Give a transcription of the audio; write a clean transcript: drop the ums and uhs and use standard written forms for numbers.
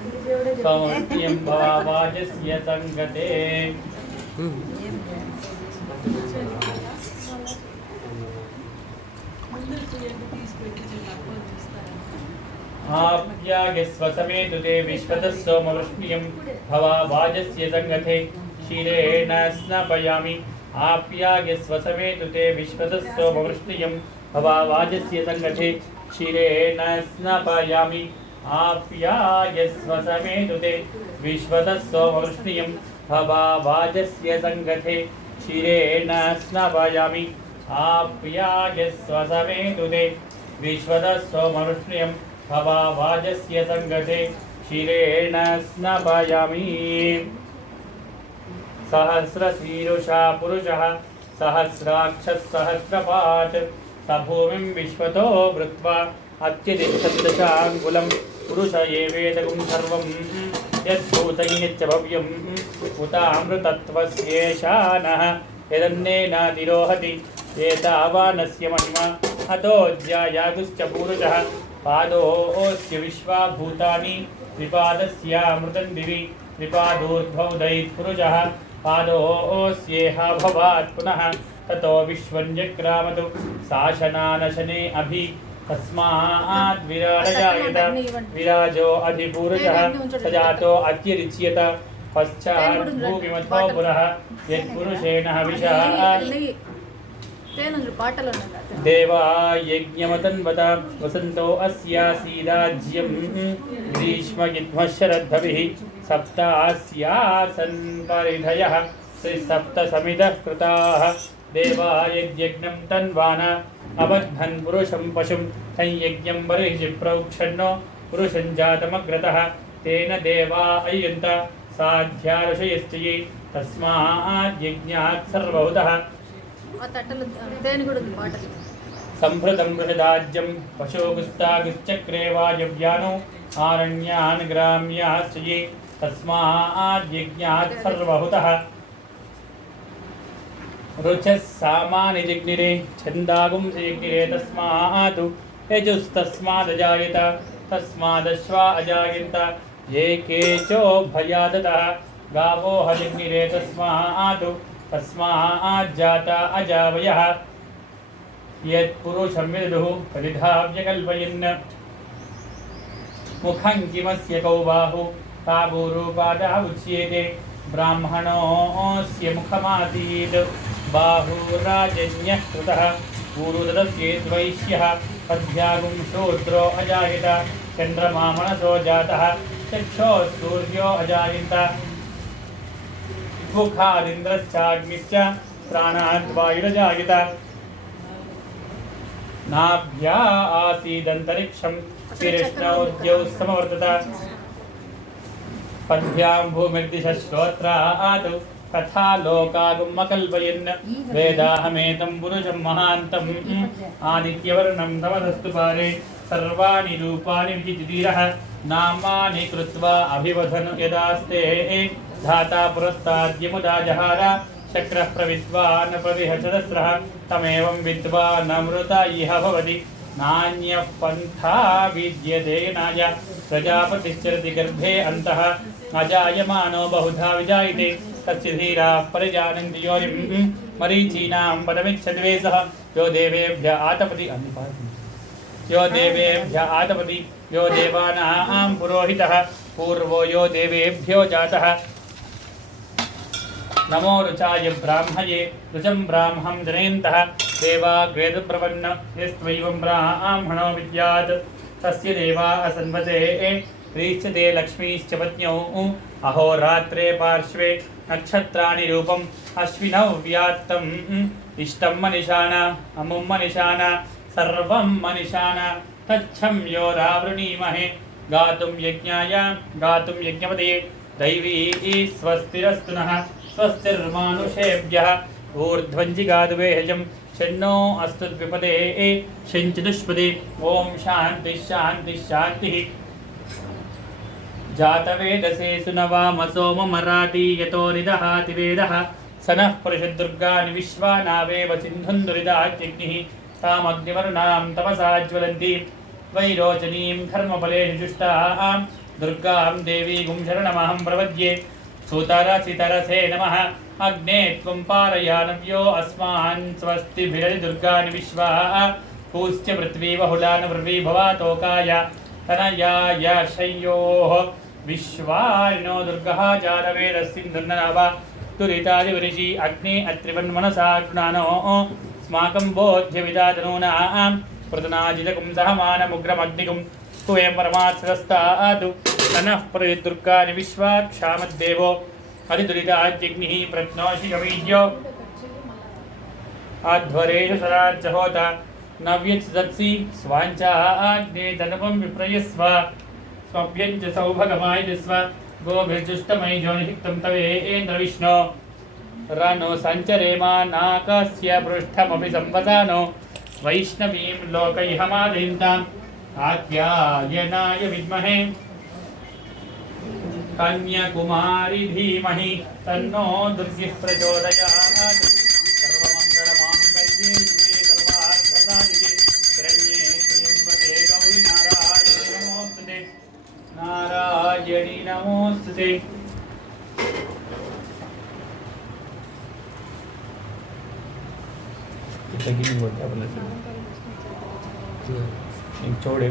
सौम्यं भवावाजस्य संगते आप्यायस्वसमेतुते विश्वतः सोमवृष्ण्यं भवावाजस्य संगते क्षीरेण स्नापयामि आप्यायस्वसमेतुते विश्वतः सोमवृष्ण्यं भवावाजस्य संगते क्षीरेण स्नापयामि आप्यायस्वसमेतुते विश्वतः सोमवृष्ण्यं भवावाजस्य संगते क्षीरेण स्नापयामि आप्यायस्वसमेतुते विश्वतः सोमवृष्ण्यं भवावाजस्य संगते क्षीरेण स्नापयामि सहस्रशीरुषा पुरुषः सहस्राक्षः सहस्रपात् स भूमिं विश्वतो वृत्वा अत्यतिष्ठन्दशाङ्गुलं पुरुष एवेदगुं सर्वं यद्भूतं यच्च भव्यम् उतामृतत्वस्येषा नः यदन्नेनातिरोहति एतावानस्य महिमा अतोऽध्यायागुश्च पूरुषः पादोऽस्य विश्वाभूतानि विपादस्यामृतं दिवि विपादोर्ध्वौदयित्पुरुषः पादोऽस्येह भवात् पुनः ततो विश्वञ्जग्रामतु शासनानशने अभि तस्माद् विराजजायत विराजो अधिपूरुषः सजातो अत्यरिच्यत पश्चात् भूमिमथो पुरः यत्पुरुषेण हविषः देवा यज्ञमतन्वत वसन्तो अस्यासीदाज्यं ग्रीष्मयुग्मशरद्भविः सप्तास्यासन् परिधयः त्रिसप्तसमितः कृताः देवा यज्ञं तन्वाना अबध्नन् पुरुषं पशुं संयज्ञं बर्हिषि प्रोक्षन्नो पुरुषं जातमग्रतः तेन देवा अय्यन्त साध्या ऋषयश्च ये तस्माद् यज्ञात् सर्वभूतः संभृतं बृहदाज्यं पशोगुस्तागुश्चक्रे वायव्यानो आरण्यान् ग्राम्याश्च ये तस्माद् यज्ञात् सर्वभूतः रुचः सामानि जिग्निरे छन्दागुंस जिग्निरे तस्मात् यजुस्तस्मादजायत तस्मादश्वा अजायन्त ये केचोभयादतः गावो हजिग्निरे तस्मात् तस्माज्जाता अजावयः यत्पुरुषं विदुः परिधाव्यकल्पयन् मुखं किमस्य कौ बाहु ताबूरूपादः उच्येते ब्राह्मणोऽस्य मुखमासीत् बाहुराजन्यः कृतः पूरुदस्येद्वैश्यः पद्भ्यागुं शूद्रो अजायत चन्द्रमा मनसो जातः चक्षोः सूर्यो अजायन्त मुखादिन्द्रश्चाग्निश्च प्राणाद्वायुरजायत नाभ्या आसीदन्तरिक्षं शिरिष्णौ समवर्तत पद्भ्यां भूमिर्दिशः श्रोत्रात् तथा लोकागुमकल्पयन् वेदाहमेतं पुरुषं महान्तम् आदित्यवर्णं तमसस्तु पारे सर्वाणि रूपाणि विचितिरः नामानि कृत्वा अभिवदन् यदास्ते धाता पुरस्ताद्यमुदा जहार शक्रः प्रविद्वान् प्रविहचदस्रः तमेवं विद्वान् अमृता इह भवति नान्यः पन्था विद्यते नाय प्रजापतिश्चरति गर्भे अन्तः अजायमानो बहुधा विजायते तस्य धीराः परिजानन्ति योनिं मरीचीनां पदमिच्छद्वे सः यो देवेभ्य आतपति यो देवानां पुरोहितः पूर्वो यो देवेभ्यो जातः नमो रुचाय ब्राह्मये रुचं ब्राह्मं जनयन्तः देवाग्रेदप्रपन्न यस्त्वैवं ब्राह्मणो विद्यात् तस्य देवा असन्वते प्रीच्यते लक्ष्मीश्च पत्न्यौ अहोरात्रे पार्श्वे नक्षत्राणि रूपम् अश्विनौ व्यात्तम् इष्टं मनिषाण अमुं मनिषाण सर्वं मनिषाण तच्छं यो रावृणीमहे गातुं यज्ञाय गातुं यज्ञपते दैवी स्वस्तिरस्तु नः स्वस्तिर्मानुषेभ्यः ऊर्ध्वञ्जिगादुवेहजं शन्नो अस्तु द्विपदे शञ्चतुष्पदे ॐ शान्तिः शान्तिः शान्तिः जातवेदसे सुनवामसोममराठी यतो निदहाति वेदः सनः पुरुषदुर्गानि विश्वानावेव सिन्धुन्दुरिदात्यग्निः तामग्निवर्णां तपसा ज्वलन्तीं वैरोचनीं धर्मफलेषु जुष्टां दुर्गां देवीं शरणमहं प्रपद्ये सूतरसितरसे नमः अग्ने त्वं पारयानव्यो अस्मान् स्वस्तिभिरति दुर्गानि विश्वा पूज्य पृथ्वी बहुलान पृथ्वी भवातोकाय तनयाय शय्योः विश्वारिणो दुर्गः जातवेदस्सिन्धुर्ननाभ दुरितादिवरिषि अग्ने अत्रिवन्मनसा गुणानो स्माकं बोध्यविदातनूनां प्रतनाजितकुं सहमानमुग्रमग्निकुं स्वयं परमात्सरस्तादु तनः प्रयुर्दुर्गानि विश्वा क्षामद्देवो अधिदुरिताज्ञिः प्रत्नोषिकवीर्यो आध्वरेषु सदाज्जहोता नव्यत्सदत्सि स्वाञ्चाग्ने तनुपं विप्रयस्व स्वभ्यञ्च सौभगमायजस्व गोभिर्जुष्टमयि जोनिषिक्तं तवेन्द्रविष्णो रनो सञ्चरेमा नाकस्य पृष्ठमपि संवसानो वैष्णवीं लोकैहमादयन्ताम् आख्यायनाय विद्महे कन्याकुमारी धीमहि तन्नो दुर्गिः प्रचोदयात् सर्वमङ्गलमाङ्गल्ये शिवे सर्वार्थसाधिके शरण्ये त्र्यम्बके गौरि नारायणी नमोस्तुते छोड़े